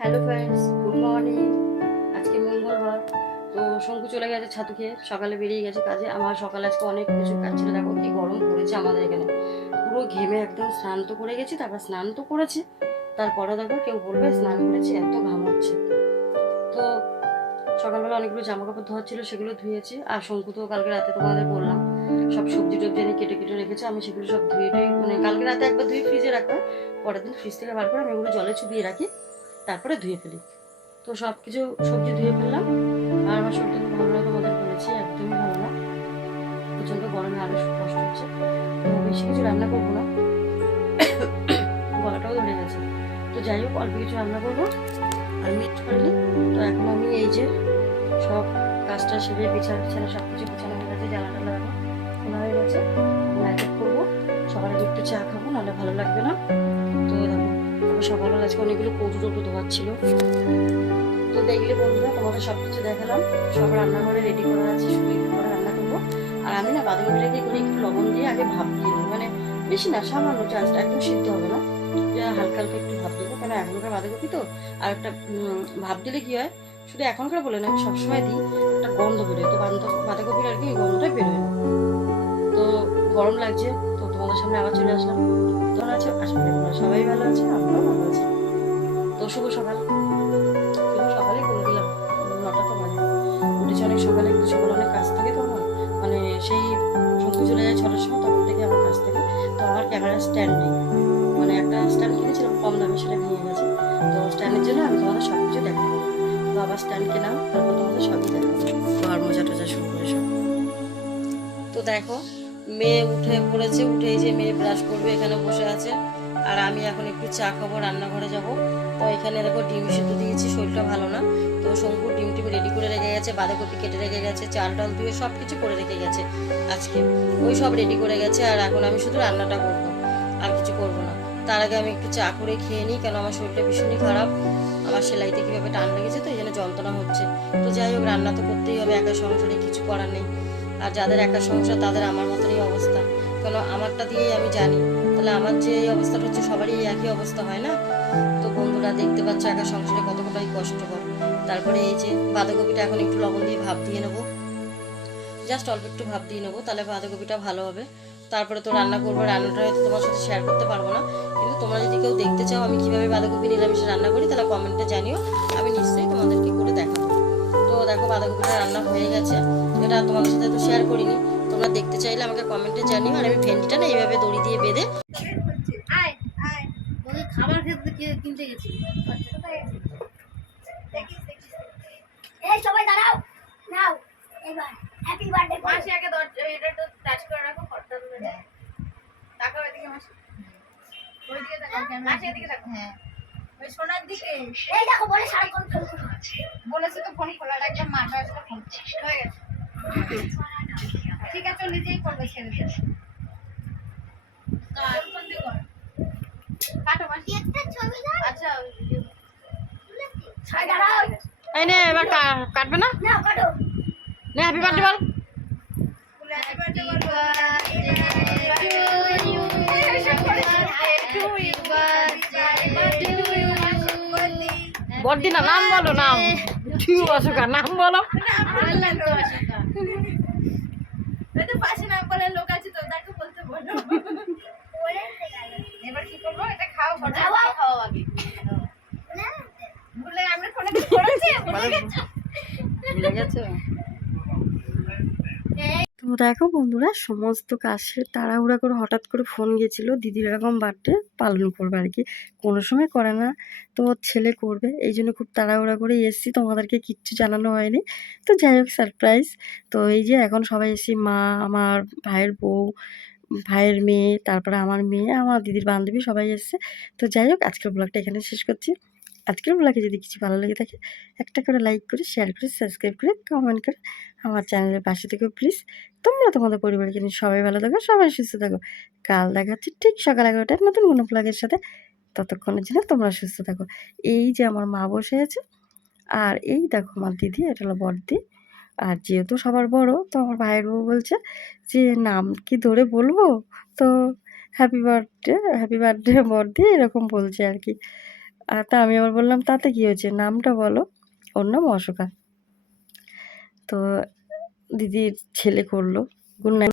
Hello friends, good morning. আজকে মঙ্গলবার। তো শঙ্কু চলে গেছে ছাতু খেয়ে, সকালে বেরিয়ে গেছে কাজে। আমার সকালে আজকে অনেক কিছু কাজ ছিল। দেখো কি গরম পড়েছে আমাদের এখানে, পুরো ঘেমে একদম স্নান তো করে গেছি, তারপর স্নান তো করেছি, তারপরে দেখো কেউ বলবে স্নান করেছি, এত ঘাম হচ্ছে। তো সকালবেলা অনেকগুলো জামা কাপড় ধোয়া ছিল, সেগুলো ধুয়েছি। আর শঙ্কু তো কালকে রাতে তোমাদের বললাম সব সবজি টবজি এনে কেটে কেটে রেখেছে, আমি সেগুলো সব ধুয়ে টুয়ে মানে কালকে রাতে একবার ধুয়ে ফ্রিজে রাখা, পরের দিন ফ্রিজ থেকে বার করে আমি ওগুলো জলে চুবিয়ে রাখি, তারপরে ধুয়ে ফেলি। তো সব কিছু সবজি ধুয়ে ফেললাম। আর আমার শরীরটা খুব ভালো না, তোমাদের বলেছি একদমই ভালো না, প্রচণ্ড গরমে আরো কষ্ট হচ্ছে। তো বেশি কিছু রান্না করবো না, গলাটাও ধরে গেছে। তো যাই হোক, অল্প কিছু রান্না করবো আর মিট করিনি। তো এখন আমি এই যে সব কাজটা সেরে বিছানা টিছানা সব কিছু বিছানা হয়ে গেছে, জ্বালা টালা দেখো খোলা হয়ে গেছে। লাইট অফ করবো, সকালে একটু চা খাবো, নাহলে ভালো লাগবে না। তো দেখো সকালবেলা আজকে অনেকগুলো কৌটো টৌটো ধোয়ার ছিল। তো দেখলে বন্ধুরা তোমাদের সব কিছু দেখালাম, সব রান্নাঘরে রেডি করা আছে, শুধু একটু পরে রান্না করবো। আর আমি না বাঁধাকপিটা কি করি, একটু লবণ দিয়ে আগে ভাপ দিয়ে দিই, মানে বেশি না, সামান্য জাস্ট, একদম সিদ্ধ হবে না, হালকা হালকা একটু ভাপ দেবো, কারণ এখনকার বাঁধাকপি তো। আর একটা ভাপ দিলে কি হয়, শুধু এখনকার বলে না, আমি সবসময় দিই, একটা গন্ধ বেরোয়, তো বাঁধাকপির আর কি ওই গন্ধটা বেরোয় না। তো গরম লাগছে, তো তোমাদের সামনে আবার চলে আসলাম। তোমরা আছো, আসলে সবাই ভালো আছে, আমরাও ভালো আছি। তো শুভ সকাল, শুভ সকালেই করে দিলাম, 9টা তো বাজে। উঠেছি অনেক সকালে, কিন্তু সকালে অনেক কাজ থাকে তো আমার, মানে সেই শঙ্কু চলে যায় 6টার সময়, তখন থেকে আমার কাজ থাকে। তো আমার ক্যামেরার স্ট্যান্ড নেই, মানে একটা স্ট্যান্ড কিনেছিলাম কম দামে, সেটা ভেঙে গেছে। তো স্ট্যান্ডের জন্য আমি তোমাদের সব কিছু দেখাবো। তো আবার স্ট্যান্ড কেনা, তারপর তোমাদের সবই দেখাবো, ঘর মোছা টোছা শুরু করে সব। তো দেখো মেয়ে উঠে পড়েছে, উঠে এই যে মেয়ে ব্রাশ করবে, এখানে বসে আছে। আর আমি এখন একটু চা খাবো, রান্নাঘরে যাব। তো এখানে দেখো ডিম সিদ্ধ দিয়েছি, শরীরটা ভালো না। তো শঙ্কুর ডিম টিম রেডি করে রেখে গেছে, বাঁধাকপি কেটে রেখে গেছে, চাল ডাল ধুয়ে সব কিছু করে রেখে গেছে আজকে, ওই সব রেডি করে গেছে। আর এখন আমি শুধু রান্নাটা করবো, আর কিছু করবো না। তার আগে আমি একটু চা করে খেয়ে নিই, কেন আমার শরীরটা ভীষণই খারাপ। আমার সেলাইতে কীভাবে টান লেগেছে, তো এই জন্য যন্ত্রণা হচ্ছে। তো যাই হোক, রান্না তো করতেই হবে, একা সংসারে কিছু করার নেই। আর যাদের একা সংসার তাদের আমার মতনই অবস্থা, কেন আমারটা দিয়েই আমি জানি, তাহলে আমার যে এই অবস্থাটা হচ্ছে সবারই একই অবস্থা হয় না। তো বন্ধুরা দেখতে পাচ্ছ একা সংসারে কতটাই কষ্টকর। তারপরে এই যে বাঁধাকপিটা এখন একটু লবণ দিয়ে ভাপ দিয়ে নেবো, জাস্ট অল্প একটু ভাপ দিয়ে নেবো, তাহলে বাঁধাকপিটা ভালো হবে। তারপরে তো রান্না করবো, রান্নাটা হয়তো তোমার সাথে শেয়ার করতে পারবো না, কিন্তু তোমরা যদি কেউ দেখতে চাও আমি কীভাবে বাঁধাকপি নিরামিষে রান্না করি, তাহলে কমেন্টে জানিও, আমি নিশ্চয়ই তোমাদেরকে করে দেখাবো। তো দেখো বাঁধাকপিটা রান্না হয়ে গেছে, এটা তোমাদের সাথে তো শেয়ার করিনি, তোমরা দেখতে চাইলে আমাকে কমেন্টে জানিও। আর আমি ভেন্ডিটা না এইভাবে দড়ি দিয়ে বেঁধে খাবার কিনতে গেছি। এই সবাই দাঁড়াও, নাও এবার হ্যাপি বার্থডে। মাসি আগে এটা তো টাচ করে রাখো, ফটোটা তুলে দাও। তাকাও এদিকে মাসি, ওই দিকে তাকাও, মাসি এদিকে তাকাও। হ্যাঁ, ওই সোনার দিকে। এই দেখো বলে সারাক্ষণ ফোন করছে, বলেছে তো ফোন খোলা রাখবে, মাটা আসলে ফোন হয়ে গেছে। ঠিক আছে, ও নিজেই করবে, ছেড়ে দিয়ে কোন দিকে কর কাটো মাসি একটা ছবি দাও। আচ্ছা ছয় দাঁড়াও, এই নে এবার কাটবে না, না কাটো নে, হ্যাপি বার্থডে বল। হ্যাপি বার্থডে বল। বড়দি না, নাম বলো, নাম ঠিক অশোকা, নাম বলো। পাশে নাম বলে লোক আছে তো, তাকে বলতে বলো। এবার কি করবো, এটা খাও, খাও আগে। ভুলে আমি ফোনে করেছি, ভুলে গেছো। তো দেখো বন্ধুরা, সমস্ত কাজ তাড়াহুড়া করে হঠাৎ করে ফোন গেছিলো, দিদির এরকম বার্থডে পালন করবে আর কি, কোনো সময় করে না, তো ছেলে করবে, এই জন্য খুব তাড়াহুড়া করে এসেছি, তোমাদেরকে কিচ্ছু জানানো হয়নি। তো যাই হোক সারপ্রাইজ। তো এই যে এখন সবাই এসেছি, মা, আমার ভাইয়ের বউ, ভাইয়ের মেয়ে, তারপরে আমার মেয়ে, আমার দিদির বান্ধবী, সবাই এসছে। তো যাই হোক, আজকের ব্লগটা এখানে শেষ করছি। আজকের ব্লগে যদি কিছু ভালো লেগে থাকে, একটা করে লাইক করে, শেয়ার করে, সাবস্ক্রাইব করে, কমেন্ট করে আমার চ্যানেলের পাশে থেকে প্লিজ। তোমরা তোমাদের পরিবারকে নিয়ে সবাই ভালো থাকো, সবাই সুস্থ থাকো। কাল দেখা হচ্ছে ঠিক সকাল 11টায় নতুন কোনো ব্লগের সাথে। ততক্ষণের জন্য তোমরা সুস্থ থাকো। এই যে আমার মা বসে আছে, আর এই দেখো আমার দিদি, এটা হলো বড়দি। আর যেহেতু সবার বড়, তো আমার ভাইয়ের বউ বলছে যে নাম কি ধরে বলবো, তো হ্যাপি বার্থডে, হ্যাপি বার্থডে বড়দি, এরকম বলছে আর কি। আর তা আমি আবার বললাম, তাতে কি হয়েছে, নামটা বলো। ওর নাম অশোকা। তো দিদির ছেলে করলো গুড নাইট।